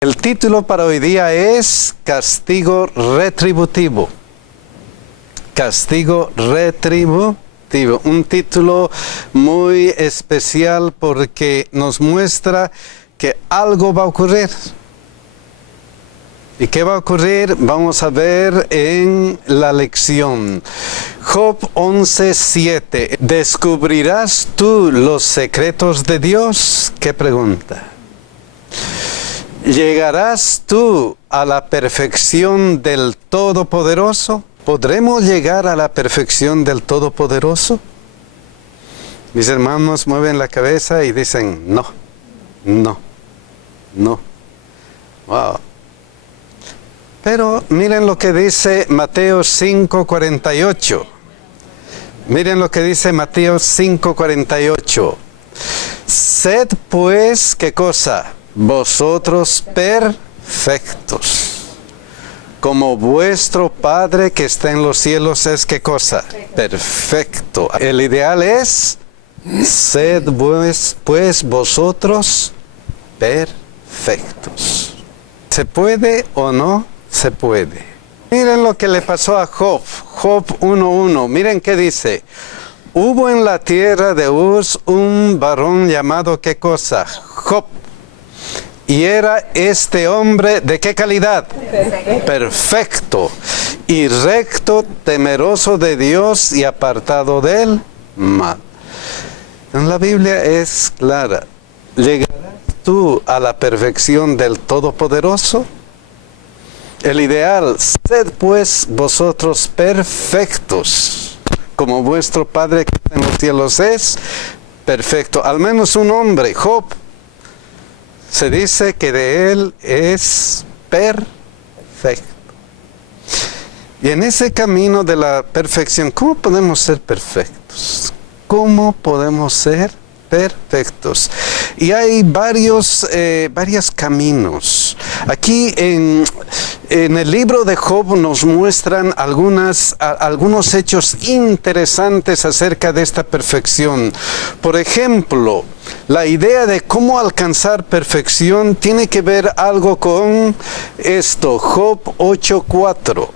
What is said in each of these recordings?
El título para hoy día es Castigo Retributivo. Castigo retributivo. Un título muy especial porque nos muestra que algo va a ocurrir. ¿Y qué va a ocurrir? Vamos a ver en la lección. Job 11:7. ¿Descubrirás tú los secretos de Dios? ¿Qué pregunta? ¿Llegarás tú a la perfección del Todopoderoso? ¿Podremos llegar a la perfección del Todopoderoso? Mis hermanos mueven la cabeza y dicen, no. Wow. Pero miren lo que dice Mateo 5:48. Miren lo que dice Mateo 5:48. Sed pues, ¿qué cosa? Vosotros perfectos, como vuestro Padre que está en los cielos es, ¿qué cosa? Perfecto. El ideal es, sed pues vosotros perfectos. ¿Se puede o no se puede? Miren lo que le pasó a Job. Job 1:1. Miren qué dice. Hubo en la tierra de Uz un varón llamado, ¿qué cosa? Job. Y era este hombre, ¿de qué calidad? Perfecto. Y recto, temeroso de Dios y apartado del mal. En la Biblia es clara. ¿Llegarás tú a la perfección del Todopoderoso? El ideal, sed pues vosotros perfectos, como vuestro Padre que está en los cielos es perfecto. Al menos un hombre, Job, se dice que de él es perfecto. Y en ese camino de la perfección, ¿cómo podemos ser perfectos? ¿Cómo podemos ser perfectos? Y hay varios caminos. Aquí en el libro de Job nos muestran algunos hechos interesantes acerca de esta perfección. Por ejemplo, la idea de cómo alcanzar perfección tiene que ver algo con esto, Job 8:4.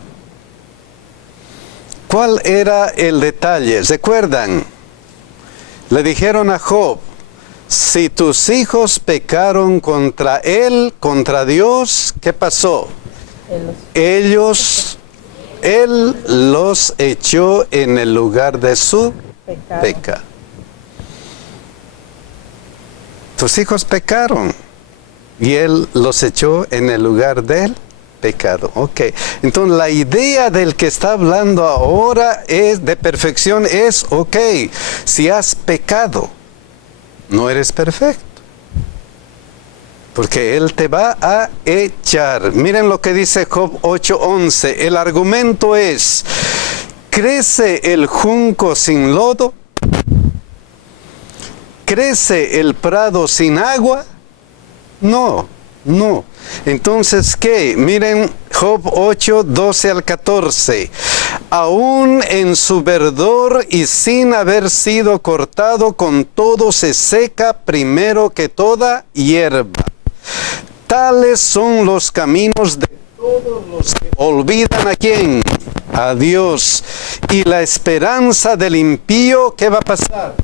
¿Cuál era el detalle? ¿Recuerdan? Le dijeron a Job, si tus hijos pecaron contra él, contra Dios, ¿qué pasó? Él los echó en el lugar de su pecado. Tus hijos pecaron y él los echó en el lugar del pecado. Ok, entonces la idea del que está hablando ahora es de perfección es, ok, si has pecado, no eres perfecto, porque él te va a echar. Miren lo que dice Job 8:11. El argumento es, ¿crece el junco sin lodo? ¿Crece el prado sin agua? No. Entonces, ¿qué? Miren Job 8:12-14. Aún en su verdor y sin haber sido cortado, con todo se seca primero que toda hierba. Tales son los caminos de todos los que olvidan ¿a quién? A Dios. Y la esperanza del impío, ¿qué va a pasar?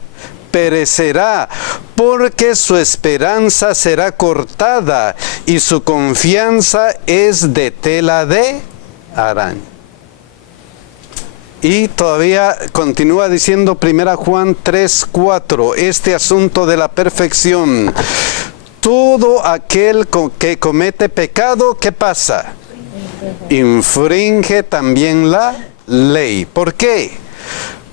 Perecerá, porque su esperanza será cortada y su confianza es de tela de araña. Y todavía continúa diciendo 1 Juan 3:4, este asunto de la perfección. Todo aquel que comete pecado, ¿qué pasa? Infringe también la ley. ¿Por qué?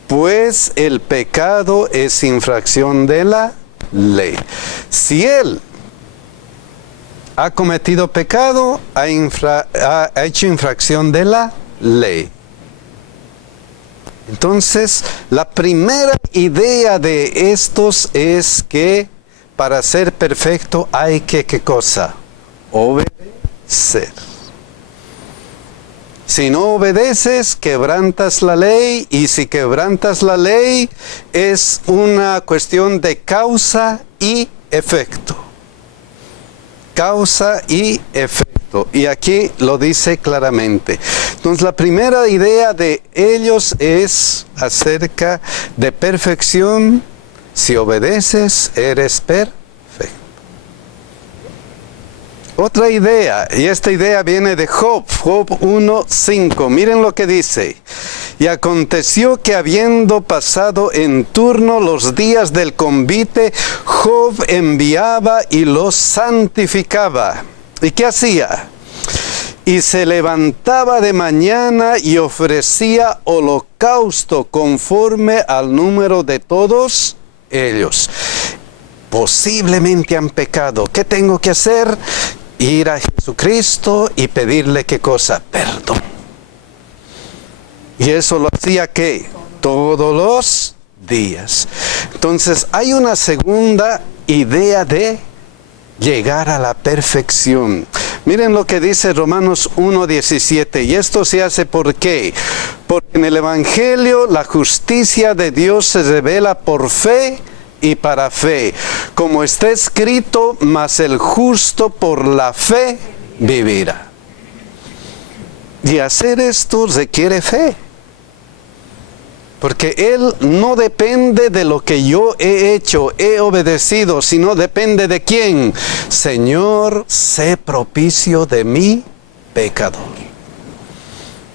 Pues el pecado es infracción de la ley. Si él ha cometido pecado, ha hecho infracción de la ley. Entonces, la primera idea de estos es que para ser perfecto hay que, ¿qué cosa? Obedecer. Si no obedeces, quebrantas la ley, y si quebrantas la ley, es una cuestión de causa y efecto. causa y efecto. Y aquí lo dice claramente. Entonces la primera idea de ellos es acerca de perfección. Si obedeces, eres perfecto. Otra idea, y esta idea viene de Job 1:5. Miren lo que dice. Y aconteció que habiendo pasado en turno los días del convite, Job enviaba y los santificaba. ¿Y qué hacía? Y se levantaba de mañana y ofrecía holocausto conforme al número de todos ellos. Posiblemente han pecado. ¿Qué tengo que hacer? Ir a Jesucristo y pedirle ¿qué cosa? Perdón. Y eso lo hacía ¿qué? Todos los días. Entonces hay una segunda idea de llegar a la perfección. Miren lo que dice Romanos 1:17. Y esto se hace ¿por qué? Porque en el Evangelio la justicia de Dios se revela por fe y para fe, como está escrito, mas el justo por la fe vivirá. Y hacer esto requiere fe, porque Él no depende de lo que yo he hecho, he obedecido, sino depende de quién. Señor, sé propicio de mi pecador.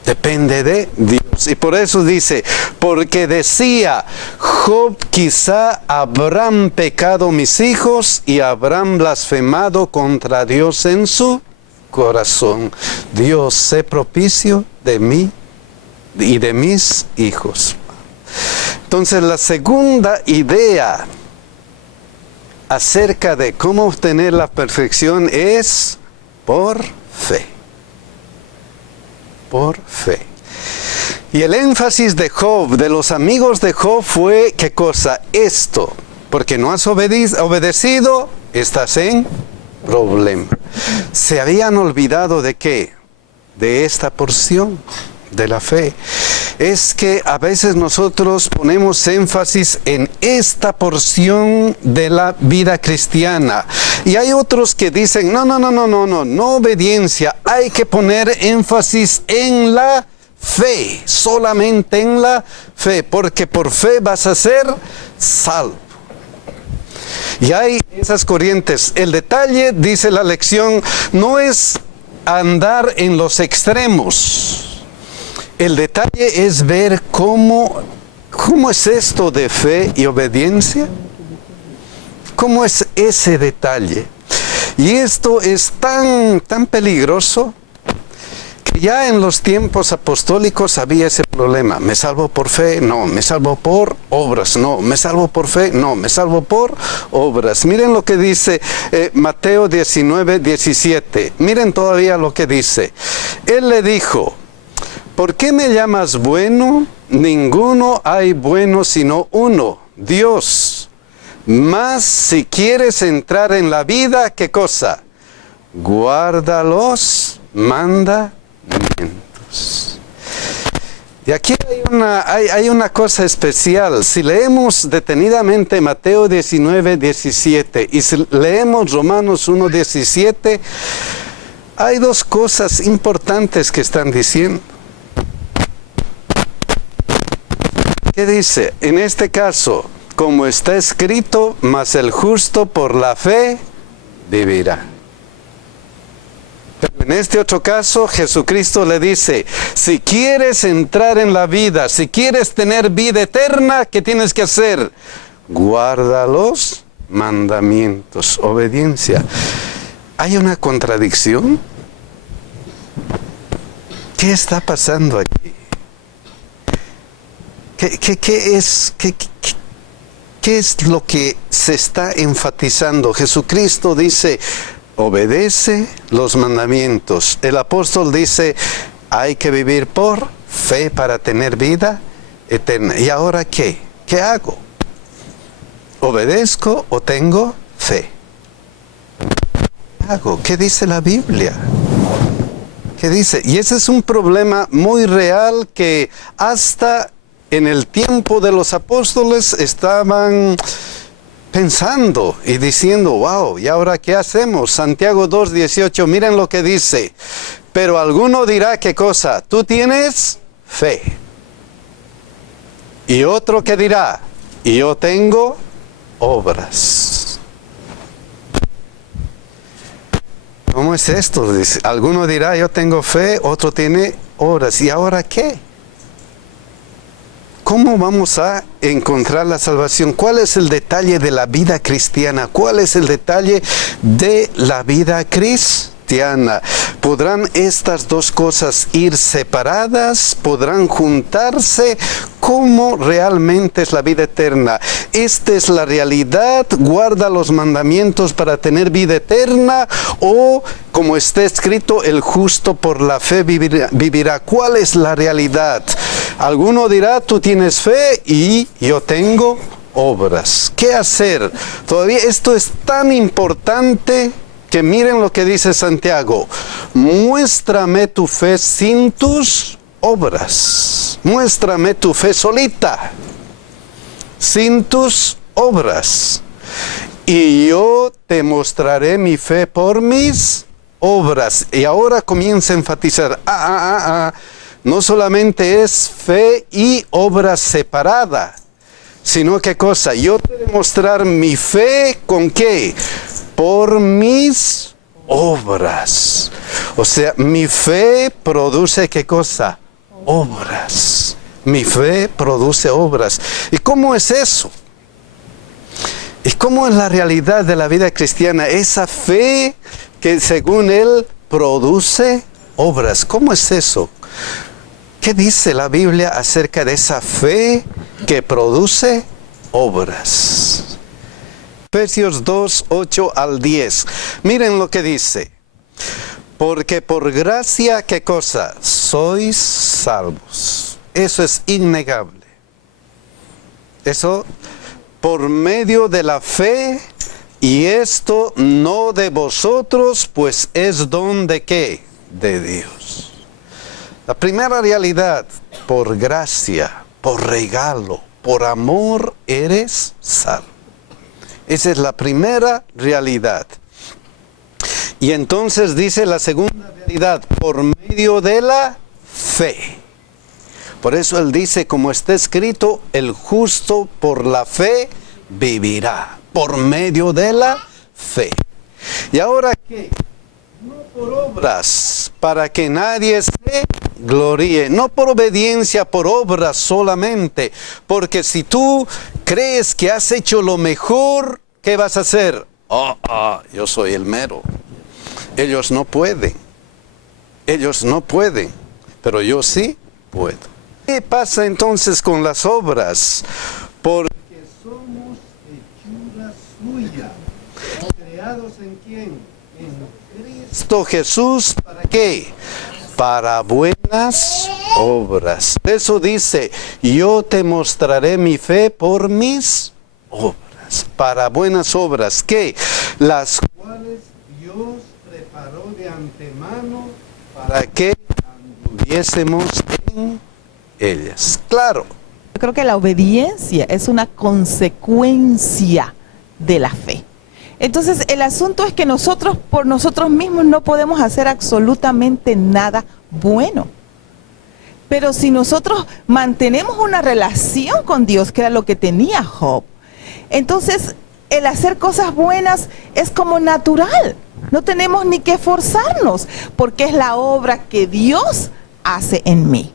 Depende de Dios. Y por eso dice, porque decía Job, quizá habrán pecado mis hijos y habrán blasfemado contra Dios en su corazón. Dios, sé propicio de mí y de mis hijos. Entonces la segunda idea acerca de cómo obtener la perfección es por fe. Por fe. Y el énfasis de Job, de los amigos de Job, fue ¿qué cosa? Esto. Porque no has obedecido, estás en problema. Se habían olvidado de ¿qué? De esta porción de la fe. Es que a veces nosotros ponemos énfasis en esta porción de la vida cristiana. Y hay otros que dicen, no obediencia, hay que poner énfasis en la fe, solamente en la fe, porque por fe vas a ser salvo. Y hay esas corrientes. El detalle, dice la lección, no es andar en los extremos. El detalle es ver cómo es esto de fe y obediencia. ¿Cómo es ese detalle? Y esto es tan peligroso que ya en los tiempos apostólicos había ese problema. ¿Me salvo por fe? No. ¿Me salvo por obras? No. ¿Me salvo por fe? No. ¿Me salvo por obras? Miren lo que dice Mateo 19:17. Miren todavía lo que dice. Él le dijo, ¿por qué me llamas bueno? Ninguno hay bueno sino uno, Dios. Mas si quieres entrar en la vida, ¿qué cosa? Guarda los mandamientos. Y aquí hay una cosa especial. Si leemos detenidamente Mateo 19:17 y si leemos Romanos 1:17, hay dos cosas importantes que están diciendo. ¿Qué dice? En este caso, como está escrito, mas el justo por la fe vivirá. Pero en este otro caso, Jesucristo le dice, si quieres entrar en la vida, si quieres tener vida eterna, ¿qué tienes que hacer? Guarda los mandamientos, obediencia. ¿Hay una contradicción? ¿Qué está pasando aquí? ¿Qué es lo que se está enfatizando? Jesucristo dice, obedece los mandamientos. El apóstol dice, hay que vivir por fe para tener vida eterna. ¿Y ahora qué? ¿Qué hago? ¿Obedezco o tengo fe? ¿Qué hago? ¿Qué dice la Biblia? ¿Qué dice? Y ese es un problema muy real que hasta en el tiempo de los apóstoles estaban pensando y diciendo, wow, ¿y ahora qué hacemos? Santiago 2:18, miren lo que dice. Pero alguno dirá, ¿qué cosa? Tú tienes fe. Y otro que dirá, y yo tengo obras. ¿Cómo es esto? Dice, alguno dirá, yo tengo fe, otro tiene obras. ¿Y ahora qué? ¿Cómo vamos a encontrar la salvación? ¿Cuál es el detalle de la vida cristiana? ¿Cuál es el detalle de la vida cristiana? ¿Podrán estas dos cosas ir separadas? ¿Podrán juntarse? ¿Cómo realmente es la vida eterna? ¿Esta es la realidad? ¿Guarda los mandamientos para tener vida eterna? ¿O, como está escrito, el justo por la fe vivirá? ¿Cuál es la realidad? Alguno dirá, tú tienes fe y yo tengo obras. ¿Qué hacer? Todavía esto es tan importante que miren lo que dice Santiago. Muéstrame tu fe sin tus obras. Muéstrame tu fe solita, sin tus obras. Y yo te mostraré mi fe por mis obras. Y ahora comienza a enfatizar. No solamente es fe y obra separada, sino ¿qué cosa? Yo te voy a mostrar mi fe ¿con qué? Por mis obras. O sea, mi fe produce ¿qué cosa? Obras. Mi fe produce obras. ¿Y cómo es eso? ¿Y cómo es la realidad de la vida cristiana? Esa fe que según él produce obras. ¿Cómo es eso? ¿Qué dice la Biblia acerca de esa fe que produce obras? Efesios 2, 8 al 10. Miren lo que dice. Porque por gracia, ¿qué cosa? Sois salvos. Eso es innegable. Eso por medio de la fe, y esto no de vosotros, pues es don de ¿qué? De Dios. La primera realidad, por gracia, por regalo, por amor, eres salvo. Esa es la primera realidad. Y entonces dice la segunda realidad, por medio de la fe. Por eso él dice, como está escrito, el justo por la fe vivirá. Por medio de la fe. ¿Y ahora qué? No por obras, para que nadie se gloríe. No por obediencia, por obras solamente. Porque si tú crees que has hecho lo mejor, ¿qué vas a hacer? Yo soy el mero. Ellos no pueden. Ellos no pueden. Pero yo sí puedo. ¿Qué pasa entonces con las obras? Porque somos hechura suya. ¿Creados en quién? En Cristo Jesús. ¿Para qué? Para buenas obras. Eso dice, yo te mostraré mi fe por mis obras. Para buenas obras, ¿qué? Las cuales Dios preparó de antemano para que anduviésemos en ellas. Claro. Yo creo que la obediencia es una consecuencia de la fe. Entonces, el asunto es que nosotros por nosotros mismos no podemos hacer absolutamente nada bueno. Pero si nosotros mantenemos una relación con Dios, que era lo que tenía Job, entonces el hacer cosas buenas es como natural. No tenemos ni que esforzarnos, porque es la obra que Dios hace en mí.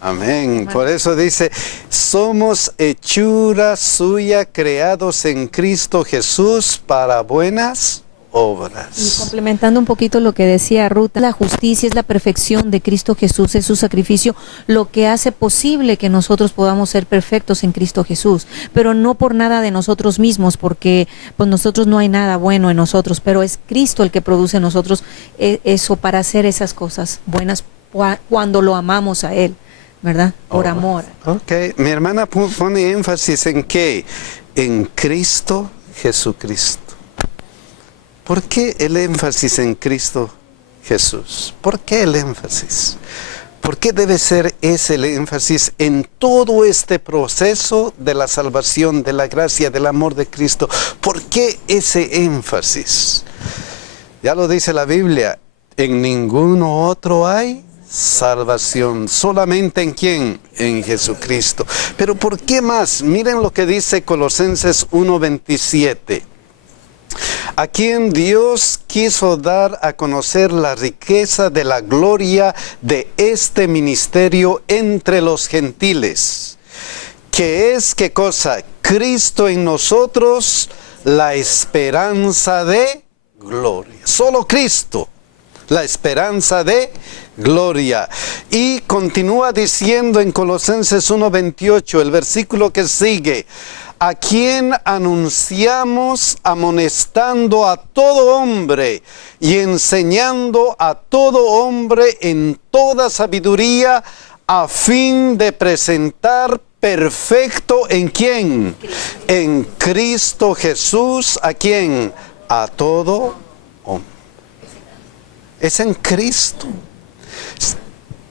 Amén. Por eso dice, somos hechura suya, creados en Cristo Jesús para buenas obras. Y complementando un poquito lo que decía Ruth, la justicia es la perfección de Cristo Jesús, es su sacrificio lo que hace posible que nosotros podamos ser perfectos en Cristo Jesús, pero no por nada de nosotros mismos, porque pues nosotros no hay nada bueno en nosotros, pero es Cristo el que produce en nosotros eso para hacer esas cosas buenas cuando lo amamos a Él, ¿verdad? Por amor. Ok, mi hermana pone énfasis en ¿qué? En Cristo Jesucristo. ¿Por qué el énfasis en Cristo Jesús? ¿Por qué el énfasis? ¿Por qué debe ser ese el énfasis en todo este proceso de la salvación, de la gracia, del amor de Cristo? ¿Por qué ese énfasis? Ya lo dice la Biblia, en ninguno otro hay salvación. ¿Solamente en quién? En Jesucristo. Pero ¿por qué más? Miren lo que dice Colosenses 1:27. A quien Dios quiso dar a conocer la riqueza de la gloria de este ministerio entre los gentiles. Que es, ¿qué cosa? Cristo en nosotros, la esperanza de gloria. Solo Cristo, la esperanza de gloria. Y continúa diciendo en Colosenses 1:28, el versículo que sigue, a quien anunciamos amonestando a todo hombre y enseñando a todo hombre en toda sabiduría, a fin de presentar perfecto ¿en quién? En Cristo Jesús. ¿A quién? A todo hombre. Es en Cristo.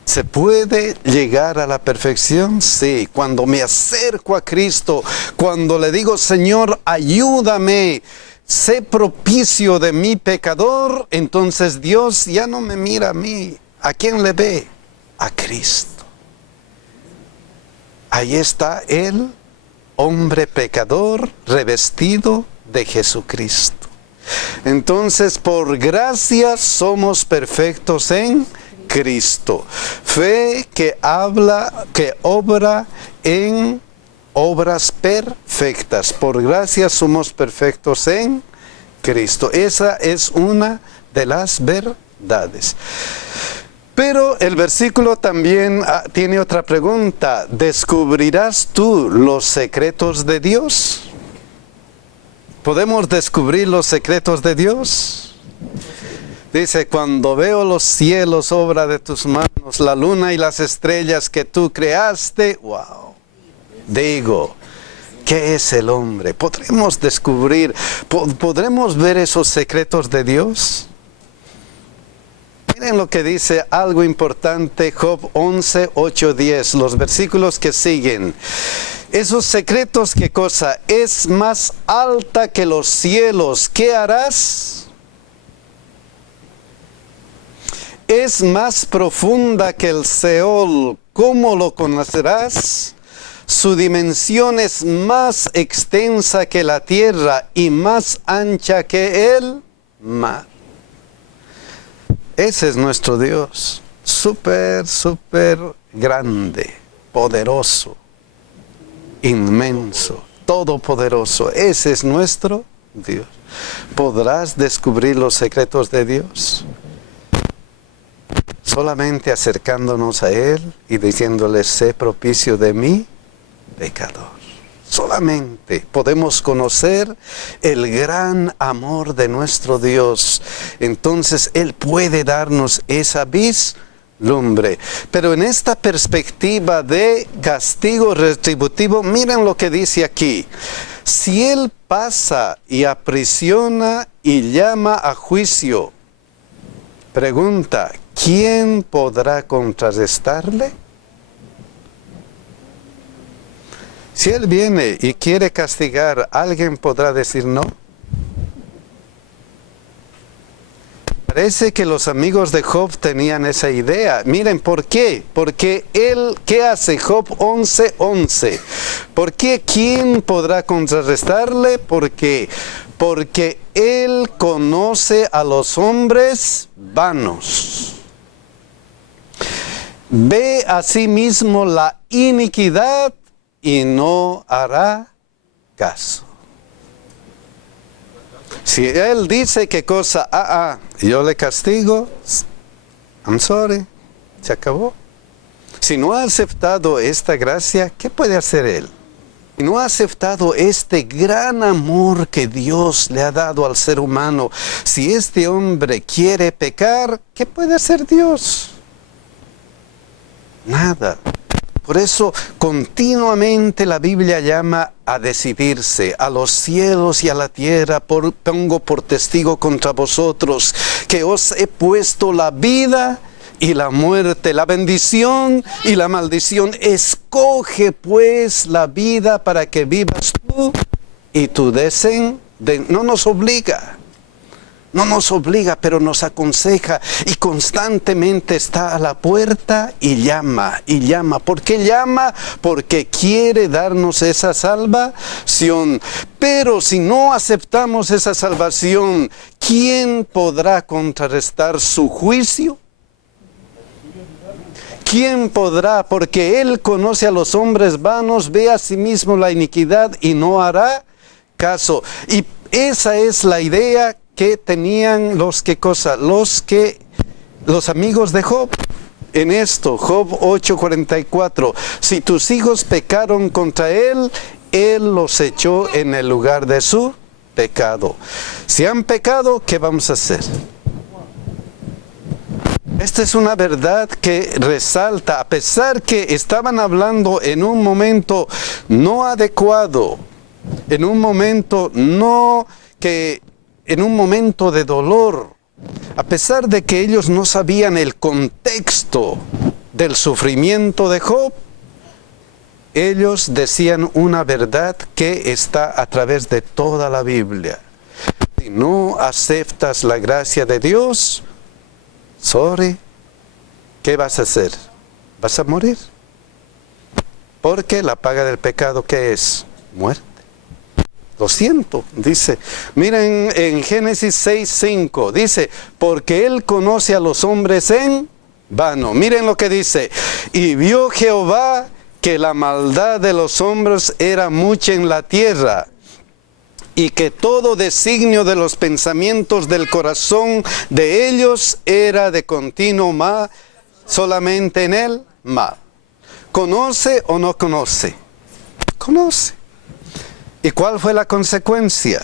¿Se puede llegar a la perfección? Sí. Cuando me acerco a Cristo, cuando le digo, Señor, ayúdame, sé propicio de mi pecador, entonces Dios ya no me mira a mí. ¿A quién le ve? A Cristo. Ahí está el hombre pecador revestido de Jesucristo. Entonces, por gracia somos perfectos en Cristo. Fe que habla, que obra en obras perfectas. Por gracia somos perfectos en Cristo. Esa es una de las verdades. Pero el versículo también tiene otra pregunta. ¿Descubrirás tú los secretos de Dios? ¿Podemos descubrir los secretos de Dios? Dice, cuando veo los cielos, obra de tus manos, la luna y las estrellas que tú creaste, wow, digo, ¿qué es el hombre? ¿Podremos descubrir, podremos ver esos secretos de Dios? Miren lo que dice algo importante, Job 11, 8, 10, los versículos que siguen. Esos secretos, ¿qué cosa? Es más alta que los cielos, ¿qué harás? Es más profunda que el Seol, ¿cómo lo conocerás? Su dimensión es más extensa que la tierra y más ancha que el mar. Ese es nuestro Dios, súper grande, poderoso, inmenso, todopoderoso. Ese es nuestro Dios. ¿Podrás descubrir los secretos de Dios? Solamente acercándonos a Él y diciéndole, sé propicio de mi pecador. Solamente podemos conocer el gran amor de nuestro Dios. Entonces Él puede darnos esa vislumbre. Pero en esta perspectiva de castigo retributivo, miren lo que dice aquí. Si Él pasa y aprisiona y llama a juicio, pregunta, ¿quién podrá contrarrestarle? Si Él viene y quiere castigar, ¿alguien podrá decir no? Parece que los amigos de Job tenían esa idea. Miren, ¿por qué? Porque Él, ¿qué hace? Job 11:11. ¿Por qué? ¿Quién podrá contrarrestarle? ¿Por qué? Porque Él conoce a los hombres vanos. Ve a sí mismo la iniquidad y no hará caso. Si Él dice qué cosa, yo le castigo, I'm sorry, se acabó. Si no ha aceptado esta gracia, ¿qué puede hacer Él? Si no ha aceptado este gran amor que Dios le ha dado al ser humano, si este hombre quiere pecar, ¿qué puede hacer Dios? Nada. Por eso continuamente la Biblia llama a decidirse. A los cielos y a la tierra pongo por testigo contra vosotros que os he puesto la vida y la muerte, la bendición y la maldición. Escoge pues la vida para que vivas tú y tu descendencia. No nos obliga. No nos obliga, pero nos aconseja y constantemente está a la puerta y llama, y llama. ¿Por qué llama? Porque quiere darnos esa salvación. Pero si no aceptamos esa salvación, ¿quién podrá contrarrestar su juicio? ¿Quién podrá? Porque Él conoce a los hombres vanos, ve a sí mismo la iniquidad y no hará caso. Y esa es la idea que tenían los amigos de Job en esto. Job 8:44. Si tus hijos pecaron contra él, él los echó en el lugar de su pecado. Si han pecado, ¿qué vamos a hacer? Esta es una verdad que resalta, a pesar que estaban hablando en un momento no adecuado, en un momento en un momento de dolor, a pesar de que ellos no sabían el contexto del sufrimiento de Job, ellos decían una verdad que está a través de toda la Biblia. Si no aceptas la gracia de Dios, ¿qué vas a hacer? Vas a morir. Porque la paga del pecado, ¿qué es? Muerte. Lo siento, dice. Miren en Génesis 6:5, dice, porque Él conoce a los hombres en vano. Miren lo que dice. Y vio Jehová que la maldad de los hombres era mucha en la tierra, y que todo designio de los pensamientos del corazón de ellos era de continuo mal, solamente en el mal. ¿Conoce o no conoce? Conoce. ¿Y cuál fue la consecuencia?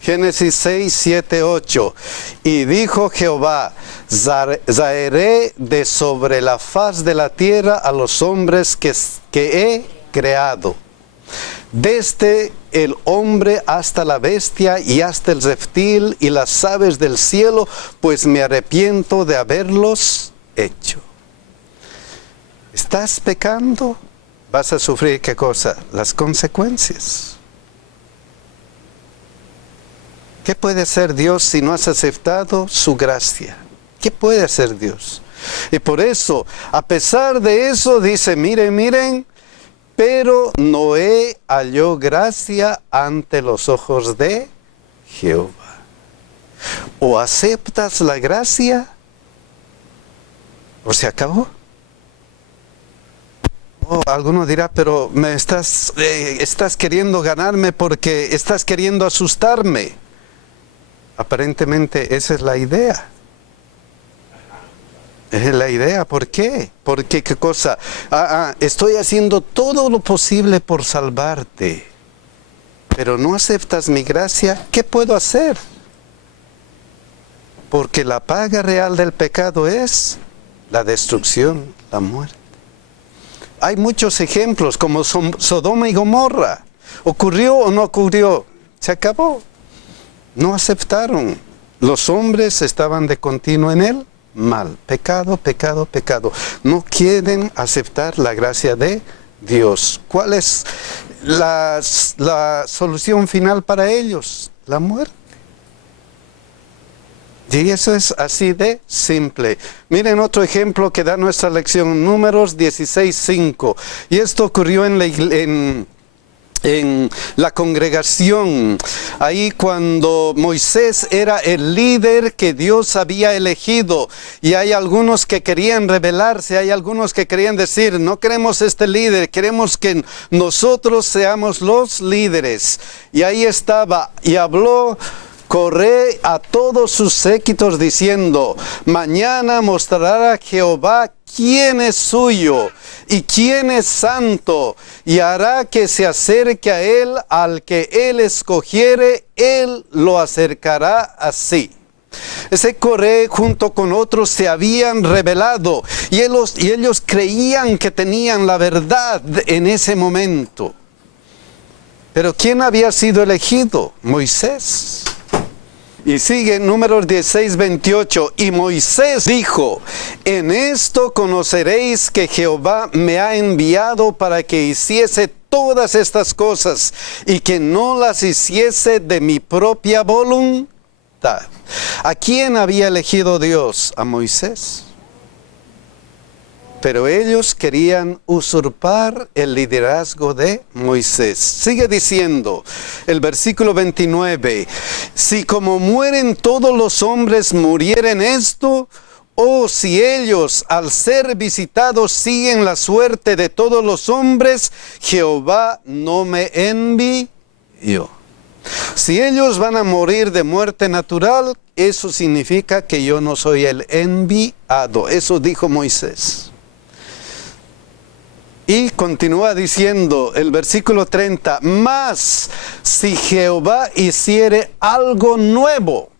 Génesis 6, 7, 8. Y dijo Jehová, zaheré de sobre la faz de la tierra a los hombres que he creado, desde el hombre hasta la bestia y hasta el reptil y las aves del cielo, pues me arrepiento de haberlos hecho. ¿Estás pecando? Vas a sufrir, ¿qué cosa? Las consecuencias. ¿Qué puede hacer Dios si no has aceptado su gracia? ¿Qué puede hacer Dios? Y por eso, a pesar de eso, dice, miren, pero Noé halló gracia ante los ojos de Jehová. O aceptas la gracia, o se acabó. Alguno dirá, pero me estás queriendo ganarme porque estás queriendo asustarme. Aparentemente esa es la idea. Es la idea. ¿Por qué? Porque qué cosa. Estoy haciendo todo lo posible por salvarte, pero no aceptas mi gracia. ¿Qué puedo hacer? Porque la paga real del pecado es la destrucción, la muerte. Hay muchos ejemplos como Sodoma y Gomorra. ¿Ocurrió o no ocurrió? Se acabó. No aceptaron. Los hombres estaban de continuo en el mal. Pecado, pecado, pecado. No quieren aceptar la gracia de Dios. ¿Cuál es la solución final para ellos? La muerte. Y eso es así de simple. Miren otro ejemplo que da nuestra lección, Números 16:5. Y esto ocurrió en la congregación, ahí cuando Moisés era el líder que Dios había elegido, y hay algunos que querían rebelarse, hay algunos que querían decir, no queremos este líder, queremos que nosotros seamos los líderes. Y ahí estaba, y habló Coré a todos sus séquitos diciendo, mañana mostrará Jehová quién es suyo y quién es santo, y hará que se acerque a él al que él escogiere, él lo acercará así. Ese Coré junto con otros se habían rebelado y ellos creían que tenían la verdad en ese momento. Pero ¿quién había sido elegido? Moisés. Y sigue Números 16:28. Y Moisés dijo: en esto conoceréis que Jehová me ha enviado para que hiciese todas estas cosas y que no las hiciese de mi propia voluntad. ¿A quién había elegido Dios? A Moisés. Pero ellos querían usurpar el liderazgo de Moisés. Sigue diciendo el versículo 29. Si como mueren todos los hombres murieren esto, o si ellos al ser visitados siguen la suerte de todos los hombres, Jehová no me envió. Si ellos van a morir de muerte natural, eso significa que yo no soy el enviado. Eso dijo Moisés. Y continúa diciendo el versículo 30, mas si Jehová hiciere algo nuevo,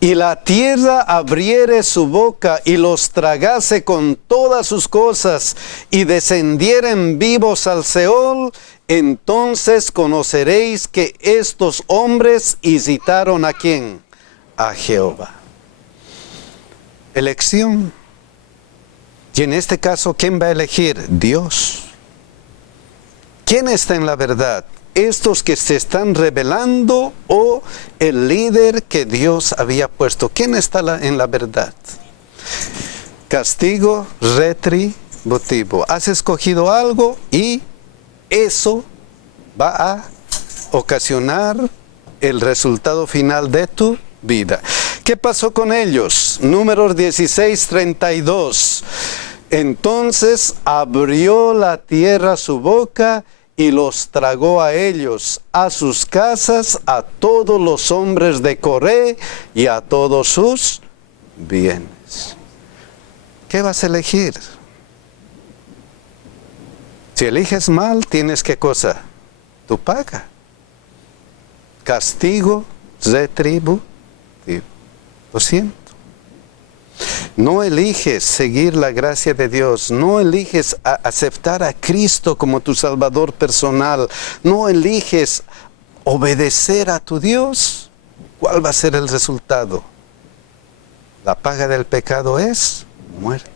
y la tierra abriere su boca y los tragase con todas sus cosas, y descendieren vivos al Seol, entonces conoceréis que estos hombres visitaron ¿a quién? A Jehová. Elección. Y en este caso, ¿quién va a elegir? Dios. ¿Quién está en la verdad? ¿Estos que se están rebelando o el líder que Dios había puesto? ¿Quién está en la verdad? Castigo retributivo. Has escogido algo y eso va a ocasionar el resultado final de tu vida. ¿Qué pasó con ellos? Números 16:32. Entonces abrió la tierra su boca y los tragó a ellos, a sus casas, a todos los hombres de Coré y a todos sus bienes. ¿Qué vas a elegir? Si eliges mal, tienes ¿qué cosa? Tu paga. Castigo retributivo. Lo siento. No eliges seguir la gracia de Dios, no eliges aceptar a Cristo como tu Salvador personal, no eliges obedecer a tu Dios. ¿Cuál va a ser el resultado? La paga del pecado es muerte.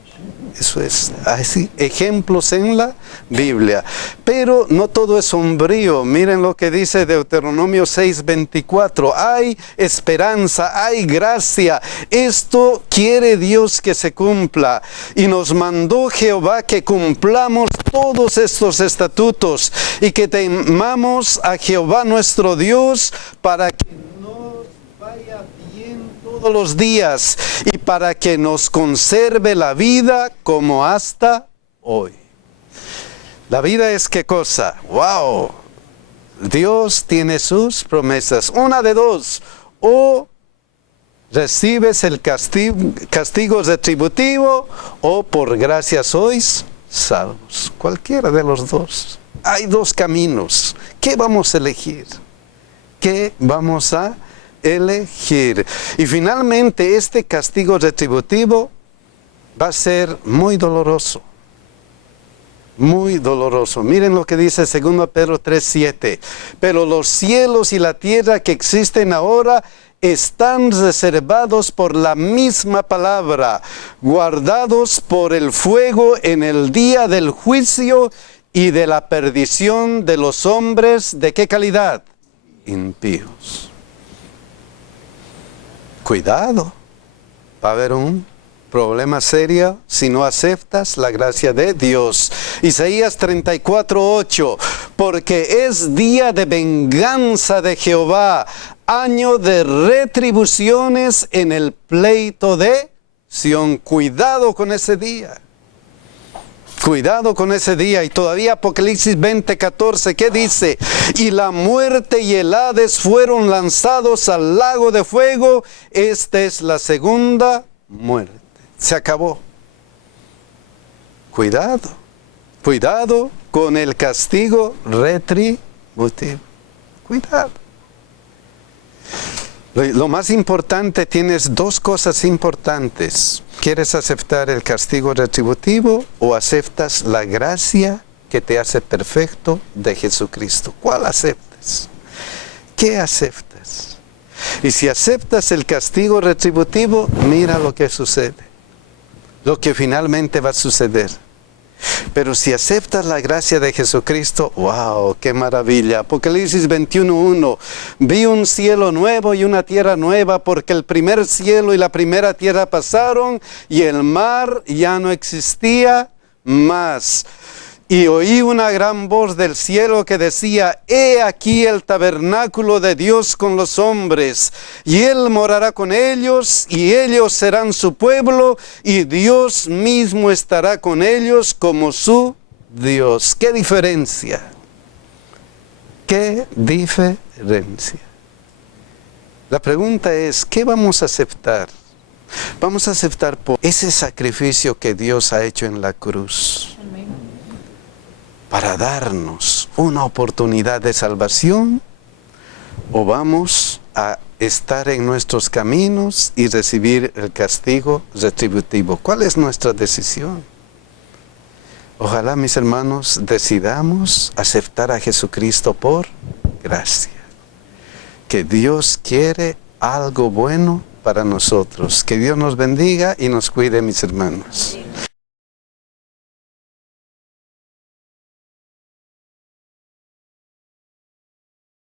Eso es así, ejemplos en la Biblia. Pero no todo es sombrío. Miren lo que dice Deuteronomio 6:24. Hay esperanza, hay gracia. Esto quiere Dios que se cumpla. Y nos mandó Jehová que cumplamos todos estos estatutos y que temamos a Jehová nuestro Dios para que nos vaya bien todos los días y para que nos conserve la vida como hasta hoy. La vida es ¿qué cosa? ¡Wow! Dios tiene sus promesas. Una de dos. O recibes el castigo retributivo o por gracia sois salvos. Cualquiera de los dos. Hay dos caminos. ¿Qué vamos a elegir? ¿Qué vamos a elegir? Y finalmente este castigo retributivo va a ser muy doloroso. Muy doloroso. Miren lo que dice 2 Pedro 3:7. Pero los cielos y la tierra que existen ahora están reservados por la misma palabra, guardados por el fuego en el día del juicio y de la perdición de los hombres. ¿De qué calidad? Impíos. Cuidado. Va a haber un problema serio si no aceptas la gracia de Dios. Isaías 34:8. Porque es día de venganza de Jehová, año de retribuciones en el pleito de Sión. Cuidado con ese día. Cuidado con ese día. Y todavía Apocalipsis 20:14, ¿qué dice? Y la muerte y el Hades fueron lanzados al lago de fuego. Esta es la segunda muerte. Se acabó. Cuidado. Cuidado con el castigo retributivo. Cuidado. Lo más importante, tienes dos cosas importantes. ¿Quieres aceptar el castigo retributivo o aceptas la gracia que te hace perfecto de Jesucristo? ¿Cuál aceptas? ¿Qué aceptas? Y si aceptas el castigo retributivo, mira lo que sucede. Lo que finalmente va a suceder. Pero si aceptas la gracia de Jesucristo, ¡wow! ¡Qué maravilla! Apocalipsis 21:1. Vi un cielo nuevo y una tierra nueva, porque el primer cielo y la primera tierra pasaron y el mar ya no existía más. Y oí una gran voz del cielo que decía: He aquí el tabernáculo de Dios con los hombres, y Él morará con ellos, y ellos serán su pueblo, y Dios mismo estará con ellos como su Dios. ¿Qué diferencia? ¿Qué diferencia? La pregunta es, ¿qué vamos a aceptar? Vamos a aceptar por ese sacrificio que Dios ha hecho en la cruz, para darnos una oportunidad de salvación, o vamos a estar en nuestros caminos y recibir el castigo retributivo. ¿Cuál es nuestra decisión? Ojalá, mis hermanos, decidamos aceptar a Jesucristo por gracia. Que Dios quiere algo bueno para nosotros. Que Dios nos bendiga y nos cuide, mis hermanos.